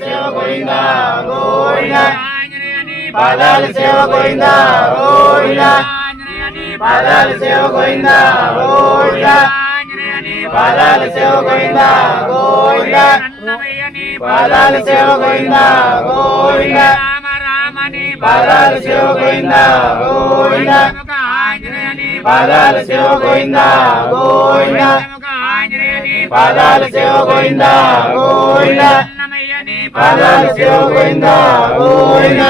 సేవ గోవింద గోవింద పాదాల సేవ గోవింద గోవింద పాదాల సేవ గోవింద గోవింద పాదాల సేవ గోవింద గోవింద పాదాల సేవ పాదాల సేవ పాదాల సేవ పాదాల సేవ పాదాలు శివ గోవింద. గోవింద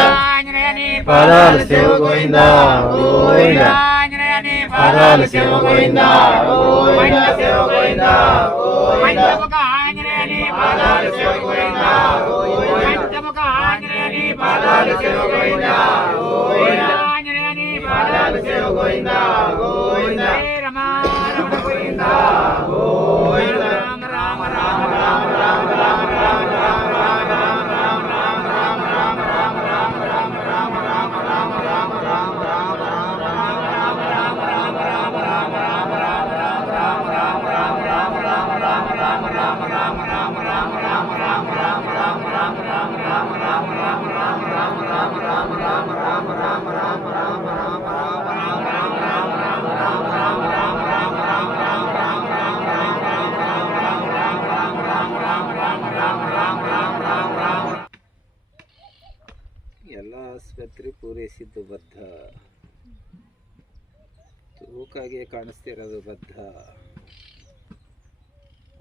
పాదాలు శివ గోవింద గోవింద. పాదాలు శివ గోవింద. గోవింద శివ గోవింద గోవింద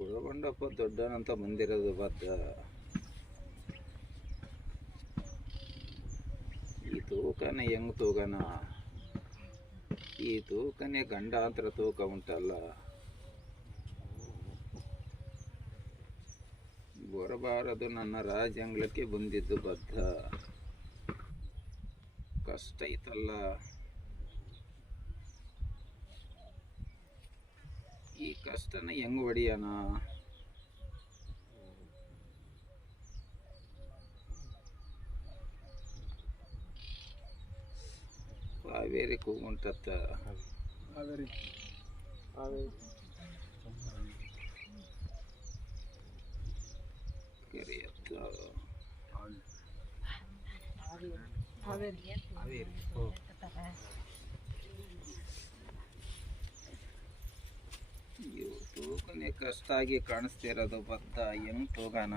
ಕುಳಗೊಂಡಪ್ಪ ದೊಡ್ಡನಂತ ಮಂದಿರದ ಬದ್ದ. ಈ ತೂಕನ ಹೆಂಗ್ ತೂಕನ ಈ ತೂಕನೇ ಗಂಡಾಂತರ ತೂಕ ಉಂಟಲ್ಲ. ಬರಬಾರದು ನನ್ನ ರಾಜ್ಯಾಂಗ್ಲಕ್ಕೆ ಬಂದಿದ್ದು ಬದ್ಧ ಕಷ್ಟ ಐತಲ್ಲ ಈ ಕಷ್ಟನ ಹೆಂಗ್ ಹೊಡಿಯೋಣ ಕಾವೇರಿ ಕೂಗುಂಟತ್ತ ಕೆರೆಯತ್ತ ಇವು ತೂಕನೆ ಕಷ್ಟ ಆಗಿ ಕಾಣಿಸ್ತಿರೋದು ಭತ್ತ. ಹೆಂಗ್ ತೂಗನ?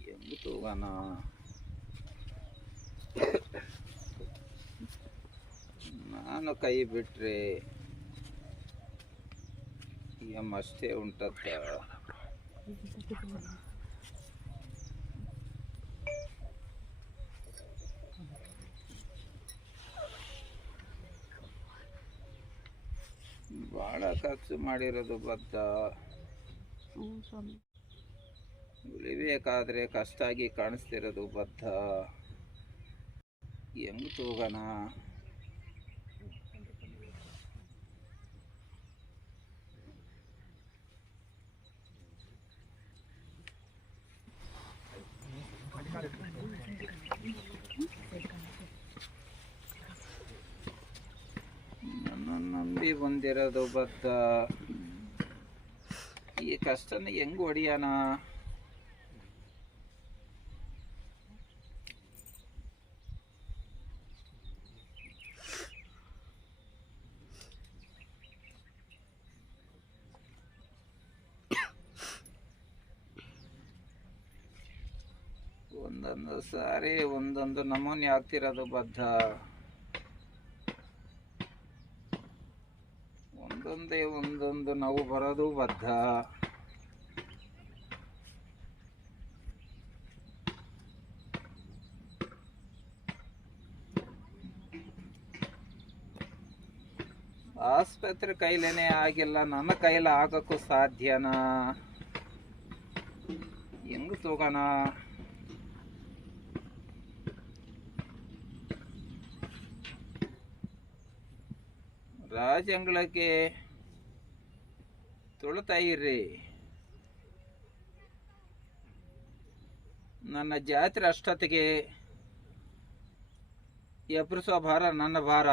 ಹೆಂಗ್ ತೂಗನ? ನಾನು ಕೈ ಬಿಟ್ರೆ ಎಂ ಅಷ್ಟೇ ಉಂಟತ್ತ ಭಾಳ ಖರ್ಚು ಮಾಡಿರೋದು ಭತ್ತ. ಉಳಿಬೇಕಾದ್ರೆ ಕಷ್ಟ ಆಗಿ ಕಾಣಿಸ್ತಿರೋದು ಭತ್ತ. ಹೆಂಗ್ ತೂಗನ ನನ್ನ ನಂಬಿ ಬಂದಿರೋದು ಬದ್ದ ಈ ಕಷ್ಟನ ಹೆಂಗ್ ಹೊಡಿಯೋಣ ಒಂದೊಂದು ಸಾರಿ ಒಂದೊಂದು ನಮೂನೆ ಆಗ್ತಿರೋದು ಬದ್ಧ. ಒಂದೊಂದೇ ಒಂದೊಂದು ನಾವು ಬರೋದು ಬದ್ಧ. ಆಸ್ಪತ್ರೆ ಕೈಲೇನೆ ಆಗಿಲ್ಲ, ನನ್ನ ಕೈಲಿ ಆಗಕ್ಕೂ ಸಾಧ್ಯನಾ? ಹೆಂಗ್ ತಗೋಣ? ರಾಜಂಗಳಕ್ಕೆ ತೊಳ್ತಾ ಇರ್ರಿ ನನ್ನ ಜಾತ್ರೆ ಅಷ್ಟೊತ್ತಿಗೆ ಎಬ್ರಿಸೋ ಭಾರ, ನನ್ನ ಭಾರ.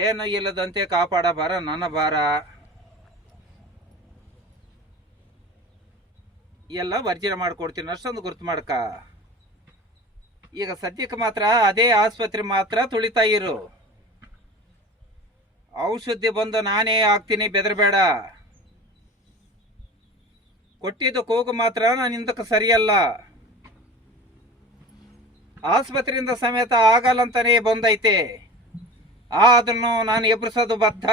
ಏನು ಇಲ್ಲದಂತೆ ಕಾಪಾಡ ಭಾರ, ನನ್ನ ಭಾರ. ಎಲ್ಲ ವರ್ಜನೆ ಮಾಡ್ಕೊಡ್ತೀನಿ, ಅಷ್ಟೊಂದು ಗುರುತು ಮಾಡ್ಕ. ಈಗ ಸದ್ಯಕ್ಕೆ ಮಾತ್ರ ಅದೇ ಆಸ್ಪತ್ರೆ ಮಾತ್ರ ತುಳಿತಾ ಇರು. ಔಷಧಿ ಬಂದು ನಾನೇ ಹಾಕ್ತೀನಿ, ಬೆದರಬೇಡ. ಕೊಟ್ಟಿದ್ದು ಕೂಗು ಮಾತ್ರ, ನಾನು ಹಿಂದಕ್ಕೆ ಸರಿಯಲ್ಲ. ಆಸ್ಪತ್ರೆಯಿಂದ ಸಮೇತ ಆಗಲ್ಲಂತಾನೆ ಬಂದೈತೆ. ಆದ್ರೂ ನಾನು ಎಬ್ರಿಸೋದು ಬದ್ಧ.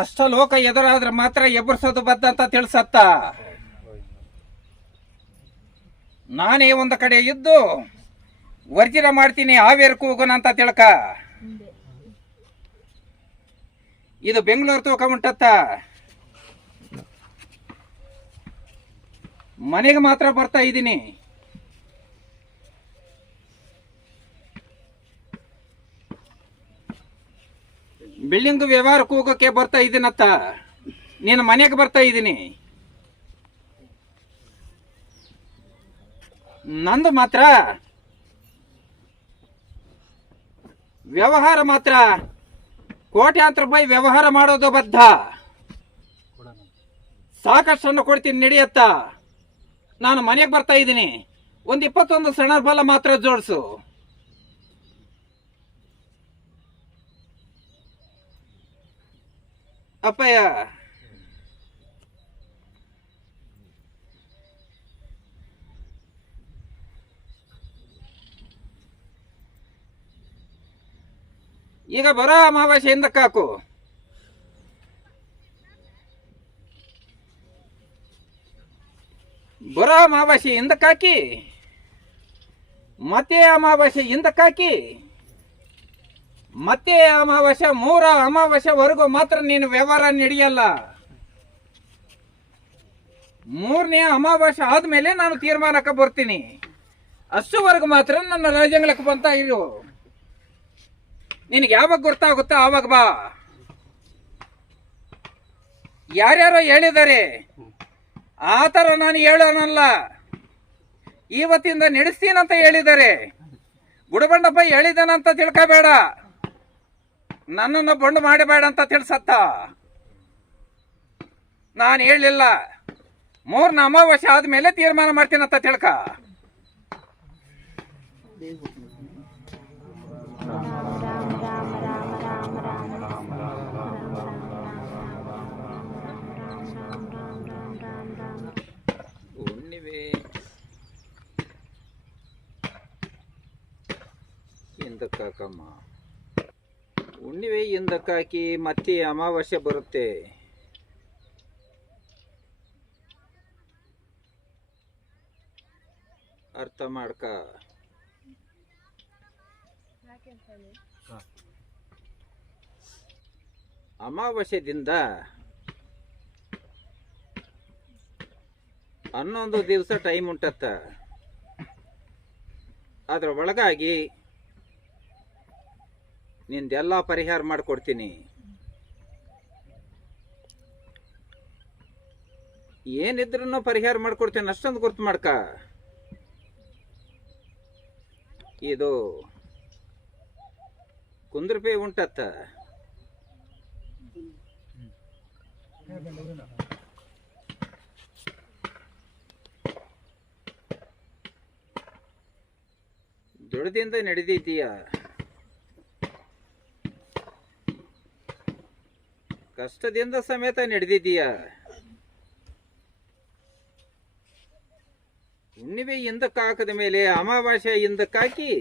ಅಷ್ಟ ಲೋಕ ಎದುರಾದ್ರೆ ಮಾತ್ರ ಎಬ್ಬರಿಸೋದು ಬದ್ಧ ಅಂತ ತಿಳಿಸತ್ತ? ನಾನೇ ಒಂದು ಕಡೆ ಇದ್ದು ವರ್ಜಿನ ಮಾಡ್ತೀನಿ, ಹಾವೇರಿ ಕೂಗೋಣ ಅಂತ ತಿಳ್ಕ? ಇದು ಬೆಂಗಳೂರು ತೂಕ ಉಂಟತ್ತ? ಮನೆಗೆ ಮಾತ್ರ ಬರ್ತಾ ಇದ್ದೀನಿ. ಬಿಲ್ಡಿಂಗ್ ವ್ಯವಹಾರಕ್ಕೆ ಹೋಗೋಕೆ ಬರ್ತಾ ಇದ್ದೀನತ್ತ ನೀನು ಮನೆಗೆ ಬರ್ತಾ ಇದ್ದೀನಿ ನಂದು ಮಾತ್ರ. ವ್ಯವಹಾರ ಮಾತ್ರ. ಕೋಟ್ಯಾಂತರ ರೂಪಾಯಿ ವ್ಯವಹಾರ ಮಾಡೋದು ಬದ್ಧ. ಸಾಕಷ್ಟನ್ನು ಕೊಡ್ತೀನಿ ನಡೆಯತ್ತ. ನಾನು ಮನೆಗೆ ಬರ್ತಾ ಇದ್ದೀನಿ ಒಂದು ಇಪ್ಪತ್ತೊಂದು ಸಣ್ಣ ಬಲ ಮಾತ್ರ ಜೋಡಿಸು. ಅಪ್ಪಯ್ಯ ಈಗ ಬರೋ ಅಮಾವಾಸ್ಯೆ ಹಿಂದಕ್ಕೆ ಹಾಕು ಬರೋ ಅಮಾವಾಸ್ಯೆ ಹಿಂದಕ್ಕೆ ಹಾಕಿ ಮತ್ತೆ ಅಮಾವಾಸ್ಯೆ ಹಿಂದಕ್ಕೆ ಹಾಕಿ ಮತ್ತೆ ಅಮಾವಾಸ್ಯೆ, ಮೂರ ಅಮಾವಾಸ್ಯವರೆಗೂ ಮಾತ್ರ ನೀನು ವ್ಯವಹಾರ ನಡೆಯಲ್ಲ. ಮೂರನೇ ಅಮಾವಾಸ್ಯ ಆದ್ಮೇಲೆ ನಾನು ತೀರ್ಮಾನಕ್ಕೆ ಬರ್ತೀನಿ. ಅಷ್ಟುವರೆಗೂ ಮಾತ್ರ ನನ್ನ ರಾಜ್ಯಗಳಕ್ಕೆ ಬಂತ ಇರು. ನಿನಗೆ ಯಾವಾಗ ಗೊತ್ತಾಗುತ್ತೋ ಆವಾಗ ಬಾ. ಯಾರ್ಯಾರೋ ಹೇಳಿದ್ದಾರೆ. ಆ ಥರ ನಾನು ಹೇಳೋನಲ್ಲ. ಇವತ್ತಿಂದ ನಡೆಸ್ತೀನಂತ ಹೇಳಿದ್ದಾರೆ. ಗುಡಬಂಡಪ್ಪ ಹೇಳಿದಾನಂತ ತಿಳ್ಕೋಬೇಡ. ನನ್ನನ್ನು ಬಂಡು ಮಾಡಬೇಡ ಅಂತ ತಿಳಿಸತ್ತ? ನಾನು ಹೇಳಲಿಲ್ಲ. ಮೂರ್ನ ಅಮಾವಾಸ್ಯೆ ಆದ್ಮೇಲೆ ತೀರ್ಮಾನ ಮಾಡ್ತೀನಂತ ತಿಳ್ಕ. ಹಿಂದಕ್ಕಾಕಮ್ಮ ಹುಣ್ಣಿಮೆ ಹಿಂದಕ್ಕಾಕಿ ಮತ್ತೆ ಅಮಾವಾಸ್ಯೆ ಬರುತ್ತೆ. ಅರ್ಥ ಮಾಡ್ಕ. ಅಮಾವಾಸ್ಯದಿಂದ ಹನ್ನೊಂದು ದಿವಸ ಟೈಮ್ ಉಂಟತ್ತ. ಅದರ ಒಳಗಾಗಿ ನಿಂದೆಲ್ಲ ಪರಿಹಾರ ಮಾಡಿಕೊಡ್ತೀನಿ. ಏನಿದ್ರೂ ಪರಿಹಾರ ಮಾಡಿಕೊಡ್ತೀನಿ ಅಷ್ಟೊಂದು ಗುರ್ತು ಮಾಡ್ಕ. ಇದು ಕುಂದ್ರಪೆ ಉಂಟತ್ತ. ದುಡ್ದಿಂದ ನಡೆದಿದ್ದೀಯ ಕಷ್ಟದಿಂದ ಸಮೇತ ನಡೆದಿದ್ದೀಯ. ಹುಣ್ಣಿಮೆ ಹಾಕಿದ ಮೇಲೆ ಅಮಾವಾಸ್ಯೆ ಹಿಂದಕ್ಕಾಕಿ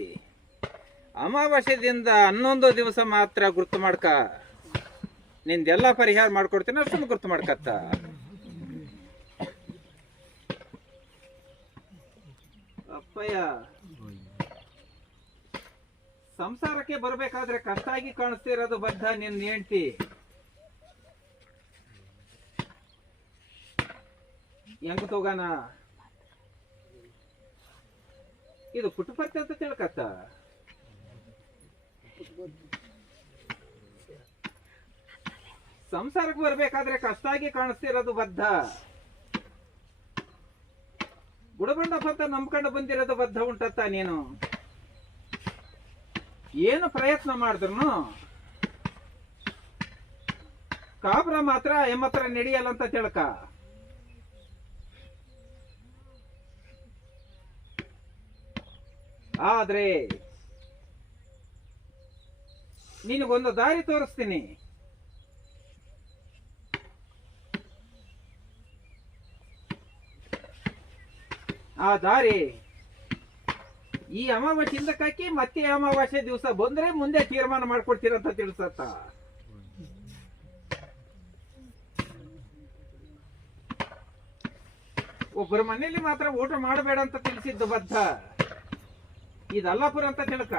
ಅಮಾವಾಸ್ಯದಿಂದ ಹನ್ನೊಂದು ದಿವಸ ಮಾತ್ರ ಗುರ್ತು ಮಾಡ್ಕ. ನಿಂದೆಲ್ಲ ಪರಿಹಾರ ಮಾಡ್ಕೊಡ್ತೀನಿ ಅಷ್ಟು ಗುರ್ತು ಮಾಡ್ಕತ್ತ. ಅಪ್ಪಯ್ಯ, ಸಂಸಾರಕ್ಕೆ ಬರಬೇಕಾದ್ರೆ ಕಷ್ಟ ಆಗಿ ಕಾಣಿಸ್ತಿರೋದು ಬದ್ಧ ನಿನ್ನ ಹೆಂಡ್ತಿ. ಹೆಂಗ ತಗೋಣ ಇದು ಪುಟ್ಟಪರ್ತಿ ಅಂತ ತಿಳ್ಕತ್ತ? ಸಂಸಾರಕ್ಕೆ ಬರ್ಬೇಕಾದ್ರೆ ಕಷ್ಟ ಆಗಿ ಕಾಣಿಸ್ತಿರೋದು ಬದ್ಧ. ಗುಡಬಂಡ ಪಂತ ನಂಬ್ಕೊಂಡು ಬಂದಿರೋದು ಬದ್ಧ ಉಂಟತ್ತ ನೀನು. ಏನು ಪ್ರಯತ್ನ ಮಾಡಿದ್ರು ಕಾಬ್ರ ಮಾತ್ರ ಎಮ್ಮತ್ರ ನಡೆಯಲ್ಲ ಅಂತ ತಿಳ್ಕ. ಆದ್ರೆ ನಿನಗೊಂದು ದಾರಿ ತೋರಿಸ್ತೀನಿ. ಆ ದಾರಿ ಈ ಅಮಾವಾಸ್ಯೆಯಿಂದ ಕಾಕಿ ಮತ್ತೆ ಅಮಾವಾಸ್ಯೆ ದಿವಸ ಬಂದ್ರೆ ಮುಂದೆ ತೀರ್ಮಾನ ಮಾಡ್ಕೊಡ್ತೀರಂತ ತಿಳಿಸತ್ತ. ಒಬ್ಬರ ಮನೆಯಲ್ಲಿ ಮಾತ್ರ ಊಟ ಮಾಡಬೇಡ ಅಂತ ತಿಳಿಸಿದ್ದು ಬದ್ಧ. ಇದು ಅಲ್ಲಾಪುರ ಅಂತ ತಿಳ್ಕ.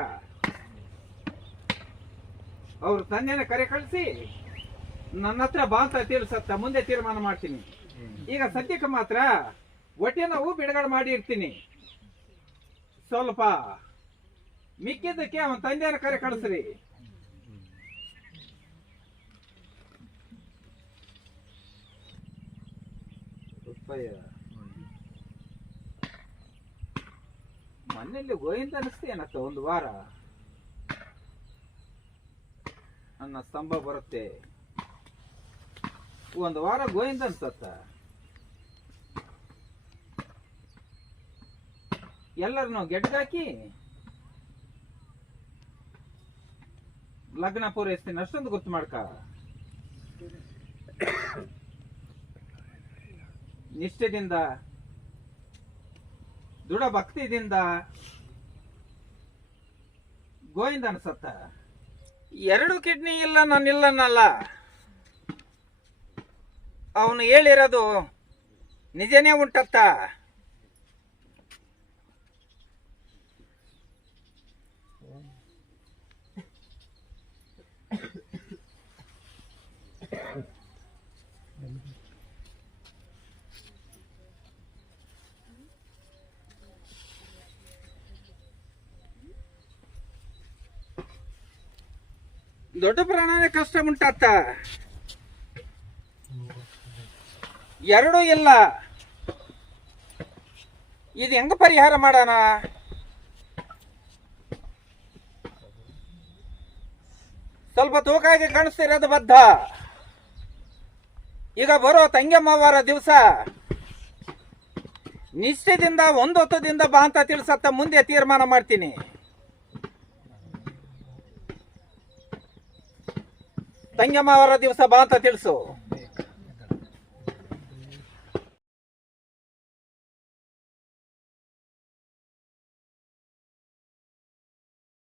ಅವ್ರ ತಂದೆನ ಕರೆ ಕಳಿಸಿ, ನನ್ನ ಹತ್ರ ಬಾ ಅಂತ ತಿಳಿಸತ್ತ ಮುಂದೆ ತೀರ್ಮಾನ ಮಾಡ್ತೀನಿ. ಈಗ ಸದ್ಯಕ್ಕೆ ಮಾತ್ರ ಹೊಟ್ಟೆ ನೋವು ಬಿಡುಗಡೆ ಮಾಡಿ ಇರ್ತೀನಿ. ಸ್ವಲ್ಪ ಮಿಕ್ಕಿದ್ದಕ್ಕೆ ಅವನ ತಂದೆಯರ ಕರೆ ಕಳಿಸ್ರಿ. ಮನೆಯಲ್ಲಿ ಗೋವಿಂದ ಅನಿಸ್ತೇನತ್ತ ಒಂದು ವಾರ ನನ್ನ ಸ್ತಂಭ ಬರುತ್ತೆ. ಒಂದು ವಾರ ಗೋವಿಂದ ಅನ್ಸತ್ತ ಎಲ್ಲರನ್ನು ಗೆಡ್ಗಾಕಿ ಲಗ್ನ ಪೂರೈಸ್ತೀನಿ. ಅಷ್ಟೊಂದು ಗೊತ್ತು ಮಾಡ್ಕ. ನಿಷ್ಠೆದಿಂದ ದೃಢ ಭಕ್ತಿದಿಂದ ಗೋವಿಂದ ಅನ್ಸತ್ತ? ಎರಡು ಕಿಡ್ನಿ ಇಲ್ಲ ನಾನಿಲ್ಲನಲ್ಲ ಅವನು ಹೇಳಿರೋದು ನಿಜನೇ ಉಂಟತ್ತ? ದೊಡ್ಡ ಪ್ರಾಣನೇ ಕಷ್ಟ ಉಂಟತ್ತ ಎರಡೂ ಇಲ್ಲ. ಇದು ಹೆಂಗ ಪರಿಹಾರ ಮಾಡೋಣ? ಸ್ವಲ್ಪ ತೂಕಾಗಿ ಕಾಣಿಸ್ತಿರೋದು ಬದ್ಧ. ಈಗ ಬರೋ ತಂಗಮ್ಮವಾರ ದಿವಸ. ನಿಶ್ಚಯದಿಂದ ಒಂದು ಹೊತ್ತದಿಂದ ಬಾ ಅಂತ ತಿಳಿಸತ್ತ ಮುಂದೆ ತೀರ್ಮಾನ ಮಾಡ್ತೀನಿ. ತಂಗಮ್ಮವಾರ ದಿವಸ ಬಾ ಅಂತ ತಿಳಿಸು.